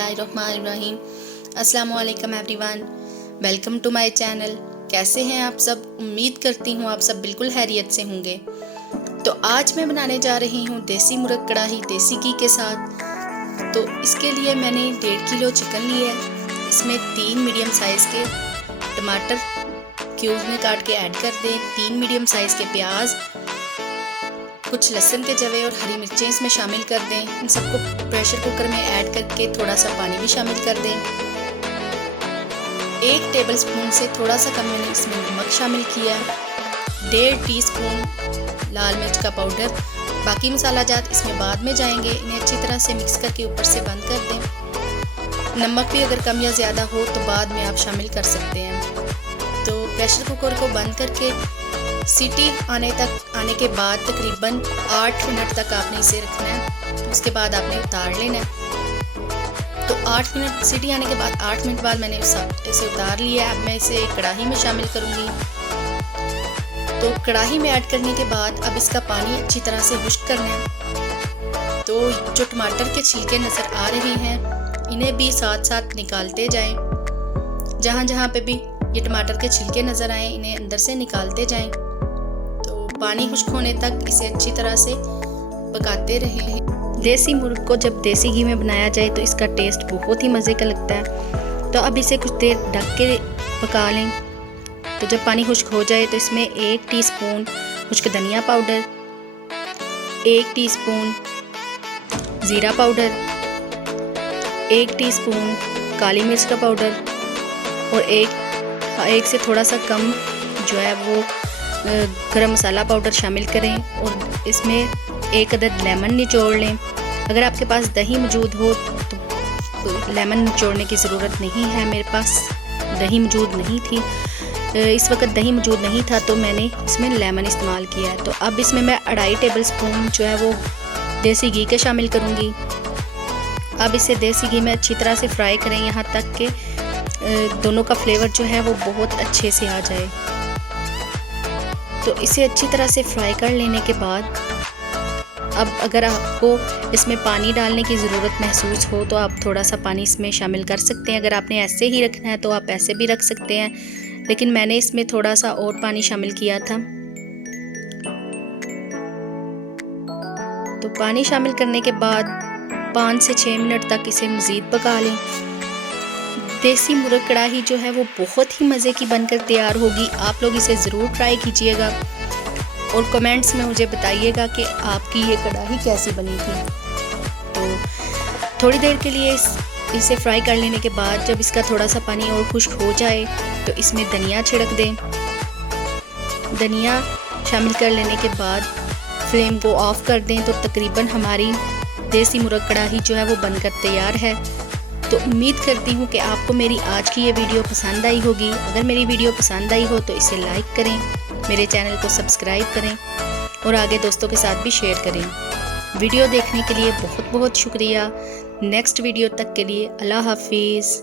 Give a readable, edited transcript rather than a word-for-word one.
बिस्मिल्लाहिर्रहमानिर्रहीम। अस्सलाम वालेकुम everyone, welcome to my channel. कैसे हैं आप सब? उम्मीद करती हूँ आप सब बिल्कुल खैरियत से होंगे। तो आज मैं बनाने जा रही हूँ देसी मुर्ग कढ़ाई देसी घी के साथ। तो इसके लिए मैंने 1.5 किलो चिकन लिया है। इसमें 3 मीडियम साइज़ के टमाटर क्यूब में काट के ऐड कर दें, 3 मीडियम साइज़ के प्याज, कुछ लहसुन के जवे और हरी मिर्चें इसमें शामिल कर दें। इन सबको प्रेशर कुकर में ऐड करके थोड़ा सा पानी भी शामिल कर दें। 1 टेबलस्पून से थोड़ा सा कम मैंने इसमें नमक शामिल किया, 1.5 टीस्पून लाल मिर्च का पाउडर। बाकी मसाला जात इसमें बाद में जाएंगे। इन्हें अच्छी तरह से मिक्स करके ऊपर से बंद कर दें। नमक भी अगर कम या ज़्यादा हो तो बाद में आप शामिल कर सकते हैं। तो प्रेशर कुकर को बंद करके सीटी आने के बाद तकरीबन 8 मिनट तक आपने इसे रखना है। तो उसके बाद आपने उतार लेना है। तो 8 मिनट सीटी आने के बाद 8 मिनट बाद मैंने इसे उतार लिया है। अब मैं इसे कढ़ाई में शामिल करूँगी। तो कढ़ाई में ऐड करने के बाद अब इसका पानी अच्छी तरह से खुश्क करना है। तो जो टमाटर के छिलके नज़र आ रहे हैं इन्हें भी साथ साथ निकालते जाएं। जहाँ जहाँ पे भी ये टमाटर के छिलके नज़र आए इन्हें अंदर से निकालते जाएं। तो पानी खुश्क होने तक इसे अच्छी तरह से पकाते रहें। देसी मुर्ग को जब देसी घी में बनाया जाए तो इसका टेस्ट बहुत ही मज़े का लगता है। तो अब इसे कुछ देर ढक के पका लें। तो जब पानी खुश्क हो जाए तो इसमें 1 टीस्पून खुश्क धनिया पाउडर, 1 टीस्पून ज़ीरा पाउडर, 1 टीस्पून काली मिर्च का पाउडर और एक से थोड़ा सा कम जो है वो गरम मसाला पाउडर शामिल करें। और इसमें 1 अदद लेमन निचोड़ लें। अगर आपके पास दही मौजूद हो तो लेमन निचोड़ने की ज़रूरत नहीं है। मेरे पास दही मौजूद नहीं थी, इस वक्त दही मौजूद नहीं था तो मैंने इसमें लेमन इस्तेमाल किया है। तो अब इसमें मैं 2.5 टेबलस्पून जो है वो देसी घी के शामिल करूँगी। अब इसे देसी घी में अच्छी तरह से फ्राई करें यहाँ तक कि दोनों का फ्लेवर जो है वो बहुत अच्छे से आ जाए। तो इसे अच्छी तरह से फ्राई कर लेने के बाद अब अगर आपको इसमें पानी डालने की ज़रूरत महसूस हो तो आप थोड़ा सा पानी इसमें शामिल कर सकते हैं। अगर आपने ऐसे ही रखना है तो आप ऐसे भी रख सकते हैं, लेकिन मैंने इसमें थोड़ा सा और पानी शामिल किया था। तो पानी शामिल करने के बाद 5 से 6 मिनट तक इसे मज़ीद पका लें। देसी मुर्ग कढ़ाई जो है वो बहुत ही मज़े की बनकर तैयार होगी। आप लोग इसे ज़रूर ट्राई कीजिएगा और कमेंट्स में मुझे बताइएगा कि आपकी ये कढ़ाई कैसी बनी थी। तो थोड़ी देर के लिए इसे फ्राई कर लेने के बाद जब इसका थोड़ा सा पानी और खुश्क हो जाए तो इसमें धनिया छिड़क दें। धनिया शामिल कर लेने के बाद फ्लेम को ऑफ़ कर दें। तो तकरीबन हमारी देसी मुर्ग कढ़ाई जो है वो बनकर तैयार है। तो उम्मीद करती हूँ कि आपको मेरी आज की ये वीडियो पसंद आई होगी। अगर मेरी वीडियो पसंद आई हो तो इसे लाइक करें, मेरे चैनल को सब्सक्राइब करें और आगे दोस्तों के साथ भी शेयर करें। वीडियो देखने के लिए बहुत बहुत शुक्रिया। नेक्स्ट वीडियो तक के लिए अल्लाह हाफिज़।